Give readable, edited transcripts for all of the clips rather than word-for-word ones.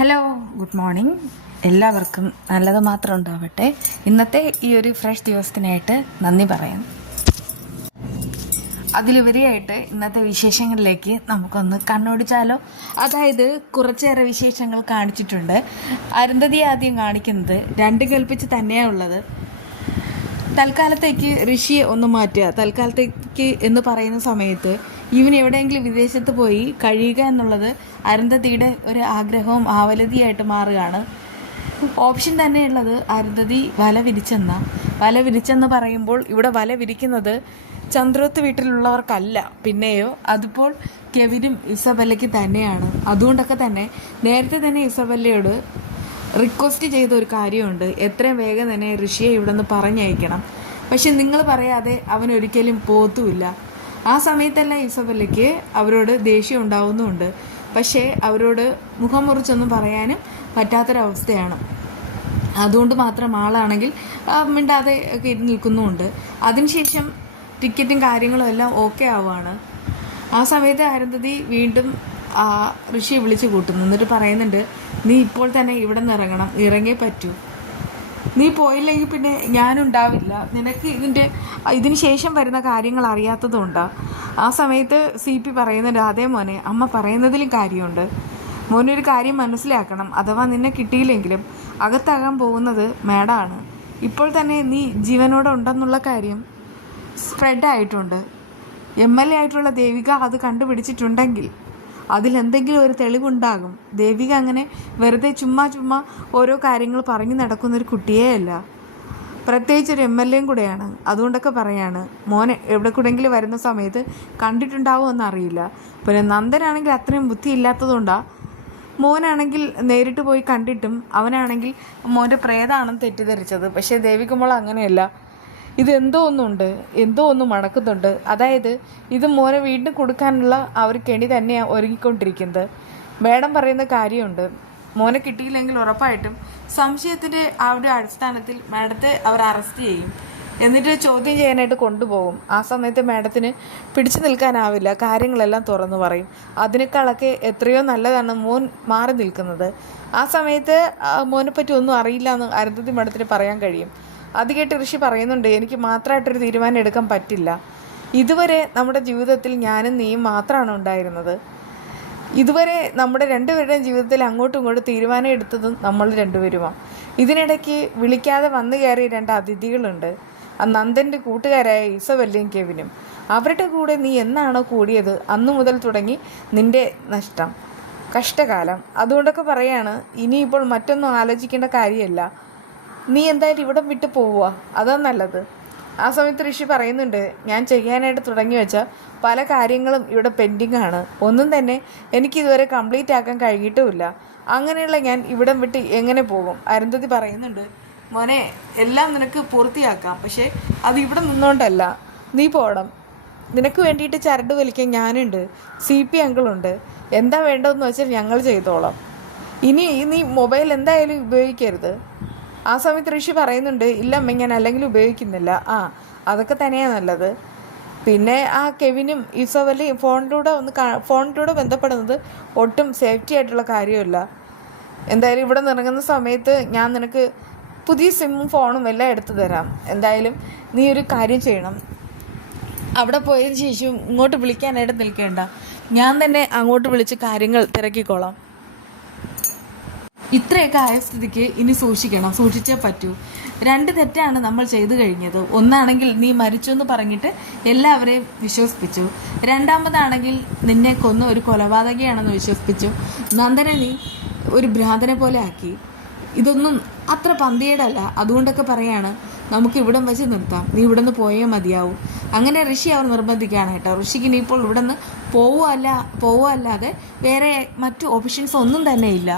Hello, good morning. എല്ലാവർക്കും നല്ലത് മാത്രം ഉണ്ടാവട്ടെ. ഇന്നത്തെ ഈ ഒരു ഫ്രഷ് ദിവസത്തിനായിട്ട് നന്ദി പറയാം. അതിലുപരിയായിട്ട് ഇന്നത്തെ വിശേഷങ്ങളിലേക്ക് നമുക്കൊന്ന് കണ്ണോടിച്ചാലോ. അതായത് കുറച്ചേറെ വിശേഷങ്ങൾ കാണിച്ചിട്ടുണ്ട്. അരുന്ധതി ആദ്യം കാണിക്കുന്നത് രണ്ടും കൽപ്പിച്ച് തന്നെയാണ് ഉള്ളത്. തൽക്കാലത്തേക്ക് ഋഷിയെ ഒന്ന് മാറ്റുക. തൽക്കാലത്തേക്ക് എന്ന് പറയുന്ന സമയത്ത് ഇവൻ എവിടെയെങ്കിലും വിദേശത്ത് പോയി കഴിയുക എന്നുള്ളത് അരുന്ധതിയുടെ ഒരു ആഗ്രഹവും ആവലതിയായിട്ട് മാറുകയാണ്. ഓപ്ഷൻ തന്നെയുള്ളത് അരുന്ധതി വല വിരിച്ചെന്ന് പറയുമ്പോൾ ഇവിടെ വല വിരിക്കുന്നത് ചന്ദ്രോത്ത് വീട്ടിലുള്ളവർക്കല്ല, പിന്നെയോ അതിപ്പോൾ കെവിനും ഇസബെല്ലയ്ക്ക് തന്നെയാണ്. അതുകൊണ്ടൊക്കെ തന്നെ നേരത്തെ തന്നെ ഇസബെല്ലയോട് റിക്വസ്റ്റ് ചെയ്ത ഒരു കാര്യമുണ്ട്, എത്രയും വേഗം തന്നെ ഋഷിയെ ഇവിടെ നിന്ന് പറഞ്ഞയക്കണം. പക്ഷെ നിങ്ങൾ പറയാതെ അവൻ ഒരിക്കലും പോത്തുമില്ല. ആ സമയത്തല്ല ഇസബെല്ലയ്ക്ക് അവരോട് ദേഷ്യം ഉണ്ടാവുന്നുമുണ്ട്. പക്ഷേ അവരോട് മുഖം മുറിച്ചൊന്നും പറയാനും പറ്റാത്തൊരവസ്ഥയാണ്. അതുകൊണ്ട് മാത്രം ആളാണെങ്കിൽ മിണ്ടാതെ ഒക്കെ നിൽക്കുന്നുമുണ്ട്. അതിനുശേഷം ടിക്കറ്റും കാര്യങ്ങളും എല്ലാം ഓക്കെ ആവുകയാണ്. ആ സമയത്ത് അരുന്ധതി വീണ്ടും ഋഷിയെ വിളിച്ചു കൂട്ടുന്നു. എന്നിട്ട് പറയുന്നുണ്ട്, നീ ഇപ്പോൾ തന്നെ ഇവിടെ നിന്ന് ഇറങ്ങണം, ഇറങ്ങേ പറ്റൂ. നീ പോയില്ലെങ്കിൽ പിന്നെ ഞാനുണ്ടാവില്ല. നിനക്ക് ഇതിന് ശേഷം വരുന്ന കാര്യങ്ങൾ അറിയാത്തതുകൊണ്ടാണ്. ആ സമയത്ത് CP പറയുന്നുണ്ട്, അതേ മോനെ, അമ്മ പറയുന്നതിലും കാര്യമുണ്ട്. മോനൊരു കാര്യം മനസ്സിലാക്കണം, അഥവാ നിന്നെ കിട്ടിയില്ലെങ്കിലും അകത്താകാൻ പോകുന്നത് മേഡമാണ്. ഇപ്പോൾ തന്നെ നീ ജീവനോടെ ഉണ്ടെന്നുള്ള കാര്യം സ്പ്രെഡായിട്ടുണ്ട്. MLA ആയിട്ടുള്ള ദേവിക അത് കണ്ടുപിടിച്ചിട്ടുണ്ടെങ്കിൽ അതിലെന്തെങ്കിലും ഒരു തെളിവുണ്ടാകും. ദേവിക അങ്ങനെ വെറുതെ ചുമ്മാ ഓരോ കാര്യങ്ങൾ പറഞ്ഞു നടക്കുന്നൊരു കുട്ടിയേ അല്ല, പ്രത്യേകിച്ചൊരു MLA കൂടെയാണ്. അതുകൊണ്ടൊക്കെ പറയാണ്, മോനെ എവിടെ കൂടെങ്കിലും വരുന്ന സമയത്ത് കണ്ടിട്ടുണ്ടാവുമെന്ന് അറിയില്ല. പിന്നെ നന്ദനാണെങ്കിൽ അത്രയും ബുദ്ധി ഇല്ലാത്തതുകൊണ്ടാണ് മോനാണെങ്കിൽ നേരിട്ട് പോയി കണ്ടിട്ടും അവനാണെങ്കിൽ മോൻ്റെ പ്രേതാണെന്ന് തെറ്റിദ്ധരിച്ചത്. പക്ഷേ ദേവിക മോൾ അങ്ങനെയല്ല. എന്തോ ഒന്ന് മണക്കുന്നുണ്ട്. അതായത് ഇത് മോനെ വീണ്ടും കൊടുക്കാനുള്ള ആ ഒരു കെണി തന്നെയാണ് ഒരുങ്ങിക്കൊണ്ടിരിക്കുന്നത്. മേഡം പറയുന്ന കാര്യമുണ്ട്, മോനെ കിട്ടിയില്ലെങ്കിൽ ഉറപ്പായിട്ടും സംശയത്തിൻ്റെ ആ ഒരു അടിസ്ഥാനത്തിൽ മേഡത്തെ അവർ അറസ്റ്റ് ചെയ്യും, എന്നിട്ട് ചോദ്യം ചെയ്യാനായിട്ട് കൊണ്ടുപോകും. ആ സമയത്ത് മേഡത്തിന് പിടിച്ചു നിൽക്കാനാവില്ല, കാര്യങ്ങളെല്ലാം തുറന്നു പറയും. അതിനേക്കാളൊക്കെ എത്രയോ നല്ലതാണ് മോൻ മാറി നിൽക്കുന്നത്. ആ സമയത്ത് മോനെപ്പറ്റി ഒന്നും അറിയില്ല എന്ന് അരുന്ധതി മേഡത്തിന് പറയാൻ കഴിയും. അത് കേട്ട് ഋഷി പറയുന്നുണ്ട്, എനിക്ക് മാത്രമായിട്ടൊരു തീരുമാനം എടുക്കാൻ പറ്റില്ല. ഇതുവരെ നമ്മുടെ ജീവിതത്തിൽ ഞാനും നീയും മാത്രമാണ് ഉണ്ടായിരുന്നത്. ഇതുവരെ നമ്മുടെ രണ്ടുപേരുടെയും ജീവിതത്തിൽ അങ്ങോട്ടും ഇങ്ങോട്ടും തീരുമാനം എടുത്തതും നമ്മൾ രണ്ടുപേരുമാണ്. ഇതിനിടയ്ക്ക് വിളിക്കാതെ വന്നു കയറിയ 2 അതിഥികളുണ്ട്. നന്ദൻ്റെ കൂട്ടുകാരായ ഇസബെല്ലയും കെവിനും. അവരുടെ കൂടെ നീ എന്നാണോ കൂടിയത് അന്നു മുതൽ തുടങ്ങി നിൻ്റെ നഷ്ടം, കഷ്ടകാലം. അതുകൊണ്ടൊക്കെ പറയാണ്, ഇനിയിപ്പോൾ മറ്റൊന്നും ആലോചിക്കേണ്ട കാര്യമല്ല. നീ എന്തായാലും ഇവിടെ വിട്ട് പോവുക, അതാണ് നല്ലത്. ആ സമയത്ത് ഋഷി പറയുന്നുണ്ട്, ഞാൻ ചെയ്യാനായിട്ട് തുടങ്ങി വെച്ച പല കാര്യങ്ങളും ഇവിടെ പെൻഡിങ് ആണ്. ഒന്നും തന്നെ എനിക്കിതുവരെ കംപ്ലീറ്റ് ആക്കാൻ കഴിഞ്ഞിട്ടുമില്ല. അങ്ങനെയുള്ള ഞാൻ ഇവിടം വിട്ട് എങ്ങനെ പോകും? അരുന്ധതി പറയുന്നുണ്ട്, മോനെ, എല്ലാം നിനക്ക് പൂർത്തിയാക്കാം, പക്ഷേ അത് ഇവിടെ നിന്നുകൊണ്ടല്ല. നീ പോകണം. നിനക്ക് വേണ്ടിയിട്ട് ചരട് വലിക്കാൻ ഞാനുണ്ട്, CP അങ്കിളുണ്ട്. എന്താ വേണ്ടതെന്ന് വെച്ചാൽ ഞങ്ങൾ ചെയ്തോളാം. ഇനി നീ മൊബൈൽ എന്തായാലും ഉപയോഗിക്കരുത്. ആ സമയത്ത് ഋഷി പറയുന്നുണ്ട്, ഇല്ല അമ്മ, ഞാൻ അല്ലെങ്കിൽ ഉപയോഗിക്കുന്നില്ല. അതൊക്കെ തന്നെയാണ് നല്ലത്. പിന്നെ ആ കെവിനും ഇസബെല്ലയും ഫോണിലൂടെ ബന്ധപ്പെടുന്നത് ഒട്ടും സേഫ്റ്റി ആയിട്ടുള്ള കാര്യമല്ല. എന്തായാലും ഇവിടെ നിറങ്ങുന്ന സമയത്ത് ഞാൻ നിനക്ക് പുതിയ സിമ്മും ഫോണും എല്ലാം എടുത്തു തരാം. എന്തായാലും നീ ഒരു കാര്യം ചെയ്യണം, അവിടെ പോയതിന് ശേഷം ഇങ്ങോട്ട് വിളിക്കാനായിട്ട് നിൽക്കേണ്ട, ഞാൻ തന്നെ അങ്ങോട്ട് വിളിച്ച് കാര്യങ്ങൾ തിരക്കിക്കോളാം. ഇത്രയൊക്കെ ആയ സ്ഥിതിക്ക് ഇനി സൂക്ഷിച്ചേ പറ്റൂ. 2 തെറ്റാണ് നമ്മൾ ചെയ്തു കഴിഞ്ഞത്. ഒന്നാണെങ്കിൽ നീ മരിച്ചെന്ന് പറഞ്ഞിട്ട് എല്ലാവരെയും വിശ്വസിപ്പിച്ചു. രണ്ടാമതാണെങ്കിൽ നിന്നെ കൊന്ന ഒരു കൊലപാതകയാണെന്ന് വിശ്വസിപ്പിച്ചു. നന്ദനെ നീ ഒരു ഭ്രാന്തനെ പോലെ ആക്കി. ഇതൊന്നും അത്ര പന്തിയേടല്ല. അതുകൊണ്ടൊക്കെ പറയാണ്, നമുക്ക് ഇവിടം വെച്ച് നിർത്താം, നീ ഇവിടെ നിന്ന് പോയേ മതിയാവും. അങ്ങനെ ഋഷി അവർ നിർബന്ധിക്കുകയാണ് കേട്ടോ. ഋഷിക്ക് ഇനിയിപ്പോൾ ഇവിടെ നിന്ന് പോവുകയല്ലാതെ വേറെ മറ്റു ഓപ്ഷൻസ് ഒന്നും തന്നെ ഇല്ല.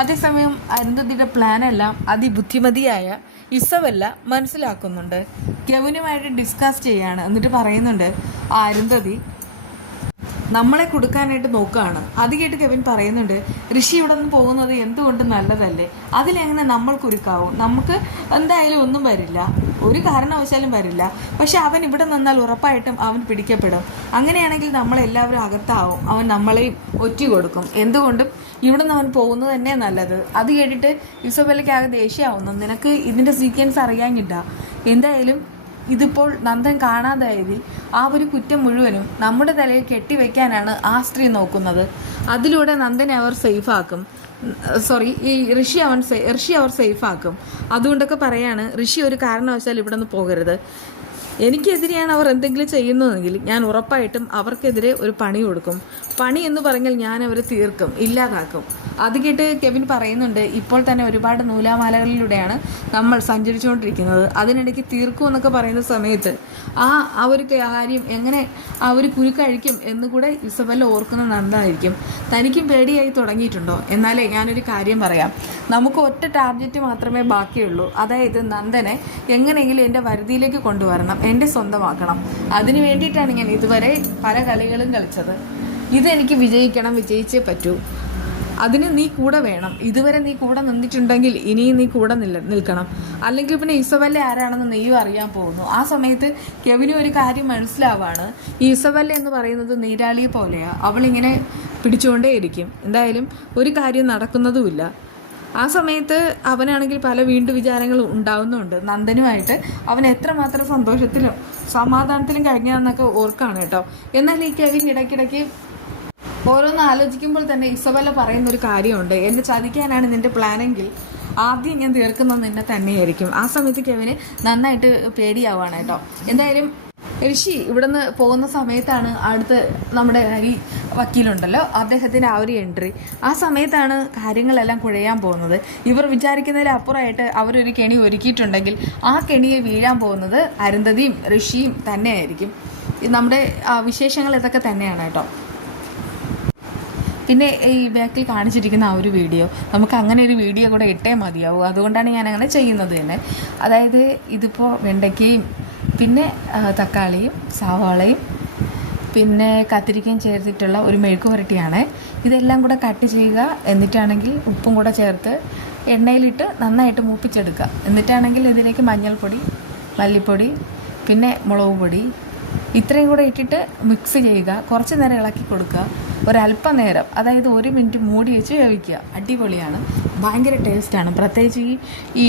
അതേസമയം അരുന്ധതിയുടെ പ്ലാനെല്ലാം അതിബുദ്ധിമതിയായ ഇസബെല്ല മനസ്സിലാക്കുന്നുണ്ട്. കെവിനുമായിട്ട് ഡിസ്കസ് ചെയ്യാണ്. എന്നിട്ട് പറയുന്നുണ്ട്, അരുന്ധതി, നമ്മളെ കൊടുക്കാനായിട്ട് നോക്കുകയാണ്. അത് കേട്ട് കെവിൻ പറയുന്നുണ്ട്, ഋഷി ഇവിടെ നിന്ന് പോകുന്നത് എന്തുകൊണ്ട് നല്ലതല്ലേ, അതിലെങ്ങനെ നമ്മൾ കുരുക്കാവും, നമുക്ക് എന്തായാലും ഒന്നും വരില്ല, ഒരു കാരണവശാലും വരില്ല. പക്ഷെ അവൻ ഇവിടെ നിന്നാൽ ഉറപ്പായിട്ടും അവൻ പിടിക്കപ്പെടും. അങ്ങനെയാണെങ്കിൽ നമ്മളെല്ലാവരും അകത്താവും, അവൻ നമ്മളെയും ഒറ്റ കൊടുക്കും. എന്തുകൊണ്ടും ഇവിടെ നിന്ന് അവൻ പോകുന്നത് തന്നെ നല്ലത്. അത് കേട്ടിട്ട് ഇസബെല്ലയ്ക്ക് ആകെ ദേഷ്യമാവുന്നു. നിനക്ക് ഇതിൻ്റെ സീക്വൻസ് അറിയാഞ്ഞിട്ടാ. എന്തായാലും ഇതിപ്പോൾ നന്ദൻ കാണാതായതിൽ ആ ഒരു കുറ്റം മുഴുവനും നമ്മുടെ തലയിൽ കെട്ടിവെക്കാനാണ് ആ സ്ത്രീ നോക്കുന്നത്. അതിലൂടെ നന്ദനെ അവർ സേഫാക്കും. ഈ ഋഷി അവർ സേഫാക്കും. അതുകൊണ്ടൊക്കെ പറയാണ്, ഋഷി ഒരു കാരണവശാൽ ഇവിടെ നിന്ന് പോകരുത്. എനിക്കെതിരെയാണ് അവർ എന്തെങ്കിലും ചെയ്യുന്നതെങ്കിൽ ഞാൻ ഉറപ്പായിട്ടും അവർക്കെതിരെ ഒരു പണി കൊടുക്കും. പണി എന്ന് പറഞ്ഞാൽ ഞാൻ അവരെ തീർക്കും, ഇല്ലാതാക്കും. അത് കേട്ട് കെവിൻ പറയുന്നുണ്ട്, ഇപ്പോൾ തന്നെ ഒരുപാട് നൂലാമാലകളിലൂടെയാണ് നമ്മൾ സഞ്ചരിച്ചുകൊണ്ടിരിക്കുന്നത്. അതിനിടയ്ക്ക് തീർക്കും എന്നൊക്കെ പറയുന്ന സമയത്ത് ആ ഒരു കാര്യം എങ്ങനെ ആ ഒരു കുരുക്കഴിക്കും എന്നുകൂടെ ഇസബെല്ല ഓർക്കുന്ന നന്നായിരിക്കും. തനിക്കും പേടിയായി തുടങ്ങിയിട്ടുണ്ടോ? എന്നാലേ ഞാനൊരു കാര്യം പറയാം. നമുക്ക് ഒറ്റ ടാർഗറ്റ് മാത്രമേ ബാക്കിയുള്ളൂ. അതായത് നന്ദനെ എങ്ങനെയെങ്കിലും എൻ്റെ വരുതിയിലേക്ക് കൊണ്ടുവരണം, എൻ്റെ സ്വന്തമാക്കണം. അതിനു വേണ്ടിയിട്ടാണ് ഞാൻ ഇതുവരെ പല കളികളും കളിച്ചത്. ഇതെനിക്ക് വിജയിച്ചേ പറ്റൂ. അതിന് നീ കൂടെ വേണം. ഇതുവരെ നീ കൂടെ നിന്നിട്ടുണ്ടെങ്കിൽ ഇനിയും നീ കൂടെ നിൽക്കണം. അല്ലെങ്കിൽ പിന്നെ ഇസബെല്ല ആരാണെന്ന് നീയും അറിയാൻ പോകുന്നു. ആ സമയത്ത് കെവിനും ഒരു കാര്യം മനസ്സിലാവാണ്, ഈ ഇസബെല്ല എന്ന് പറയുന്നത് നീരാളി പോലെയാണ്. അവളിങ്ങനെ പിടിച്ചുകൊണ്ടേയിരിക്കും. എന്തായാലും ഒരു കാര്യം നടക്കുന്നതുമില്ല. ആ സമയത്ത് അവനാണെങ്കിൽ പല വീണ്ടും വിചാരങ്ങളും ഉണ്ടാവുന്നുണ്ട്. നന്ദനുമായിട്ട് അവൻ എത്രമാത്രം സന്തോഷത്തിലും സമാധാനത്തിലും കഴിഞ്ഞാന്നൊക്കെ ഓർക്കാണ് കേട്ടോ. എന്നാൽ ഈ കെവിൻ ഇടയ്ക്കിടയ്ക്ക് ഓരോന്ന് ആലോചിക്കുമ്പോൾ തന്നെ ഇസബെല്ല പറയുന്നൊരു കാര്യമുണ്ട്, എന്നെ ചതിക്കാനാണ് നിന്റെ പ്ലാനെങ്കിൽ ആദ്യം ഞാൻ തീർക്കുന്നത് നിന്നെ തന്നെയായിരിക്കും. ആ സമയത്ത് കെവിന് നന്നായിട്ട് പേടിയാവാണ് കേട്ടോ. എന്തായാലും ഋഷി ഇവിടെ നിന്ന് പോകുന്ന സമയത്താണ് അടുത്ത് നമ്മുടെ വക്കീലുണ്ടല്ലോ, അദ്ദേഹത്തിൻ്റെ ആ ഒരു എൻട്രി. ആ സമയത്താണ് കാര്യങ്ങളെല്ലാം കുഴയാൻ പോകുന്നത്. ഇവർ വിചാരിക്കുന്നതിലപ്പുറമായിട്ട് അവരൊരു കെണി ഒരുക്കിയിട്ടുണ്ടെങ്കിൽ ആ കെണിയിൽ വീഴാൻ പോകുന്നത് അരുന്ധതിയും ഋഷിയും തന്നെയായിരിക്കും. നമ്മുടെ വിശേഷങ്ങൾ ഇതൊക്കെ തന്നെയാണ് കേട്ടോ. പിന്നെ ഈ ബാക്കിൽ കാണിച്ചിരിക്കുന്ന ആ ഒരു വീഡിയോ, നമുക്ക് അങ്ങനെ ഒരു വീഡിയോ കൂടെ ഇട്ടേ മതിയാവും. അതുകൊണ്ടാണ് ഞാൻ അങ്ങനെ ചെയ്യുന്നത് തന്നെ. അതായത് ഇതിപ്പോൾ വെണ്ടയ്ക്കയും പിന്നെ തക്കാളിയും സവാളയും പിന്നെ കത്തിരിക്കയും ചേർത്തിട്ടുള്ള ഒരു മെഴുക്ക് പുരട്ടിയാണ്. ഇതെല്ലാം കൂടെ കട്ട് ചെയ്യുക. എന്നിട്ടാണെങ്കിൽ ഉപ്പും കൂടെ ചേർത്ത് എണ്ണയിലിട്ട് നന്നായിട്ട് മൂപ്പിച്ചെടുക്കുക. എന്നിട്ടാണെങ്കിൽ ഇതിലേക്ക് മഞ്ഞൾപ്പൊടി, മല്ലിപ്പൊടി, പിന്നെ മുളക് പൊടി ഇത്രയും കൂടെ ഇട്ടിട്ട് മിക്സ് ചെയ്യുക. കുറച്ച് നേരം ഇളക്കി കൊടുക്കുക. ഒരല്പം നേരം, അതായത് 1 മിനിറ്റ് മൂടി വെച്ച് വേവിക്കുക. അടിപൊളിയാണ്, ഭയങ്കര ടേസ്റ്റാണ്. പ്രത്യേകിച്ച് ഈ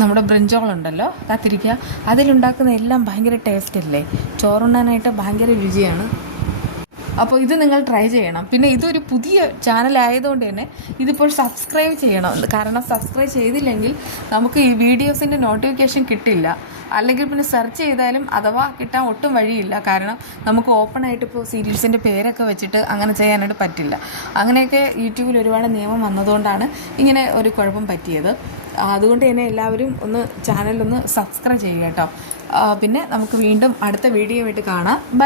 നമ്മുടെ ബ്രിഞ്ചോളുണ്ടല്ലോ, കത്തിരിക്ക, അതിലുണ്ടാക്കുന്ന എല്ലാം ഭയങ്കര ടേസ്റ്റ് അല്ലേ. ചോറുണ്ണാനായിട്ട് ഭയങ്കര രുചിയാണ്. അപ്പോൾ ഇത് നിങ്ങൾ ട്രൈ ചെയ്യണം. പിന്നെ ഇതൊരു പുതിയ ചാനലായതുകൊണ്ട് തന്നെ ഇതിപ്പോൾ സബ്സ്ക്രൈബ് ചെയ്യണം. കാരണം സബ്സ്ക്രൈബ് ചെയ്തില്ലെങ്കിൽ നമുക്ക് ഈ വീഡിയോസിൻ്റെ നോട്ടിഫിക്കേഷൻ കിട്ടില്ല. അല്ലെങ്കിൽ പിന്നെ സെർച്ച് ചെയ്താലും അഥവാ കിട്ടാൻ ഒട്ടും വഴിയില്ല. കാരണം നമുക്ക് ഓപ്പണായിട്ട് ഇപ്പോൾ സീരീൽസിൻ്റെ പേരൊക്കെ വെച്ചിട്ട് അങ്ങനെ ചെയ്യാനായിട്ട് പറ്റില്ല. അങ്ങനെയൊക്കെ യൂട്യൂബിൽ ഒരുപാട് നിയമം വന്നതുകൊണ്ടാണ് ഇങ്ങനെ ഒരു കുഴപ്പം പറ്റിയത്. അതുകൊണ്ട് തന്നെ എല്ലാവരും ചാനലൊന്ന് സബ്സ്ക്രൈബ് ചെയ്യുക കേട്ടോ. പിന്നെ നമുക്ക് വീണ്ടും അടുത്ത വീഡിയോ ആയിട്ട് കാണാം. ബൈ.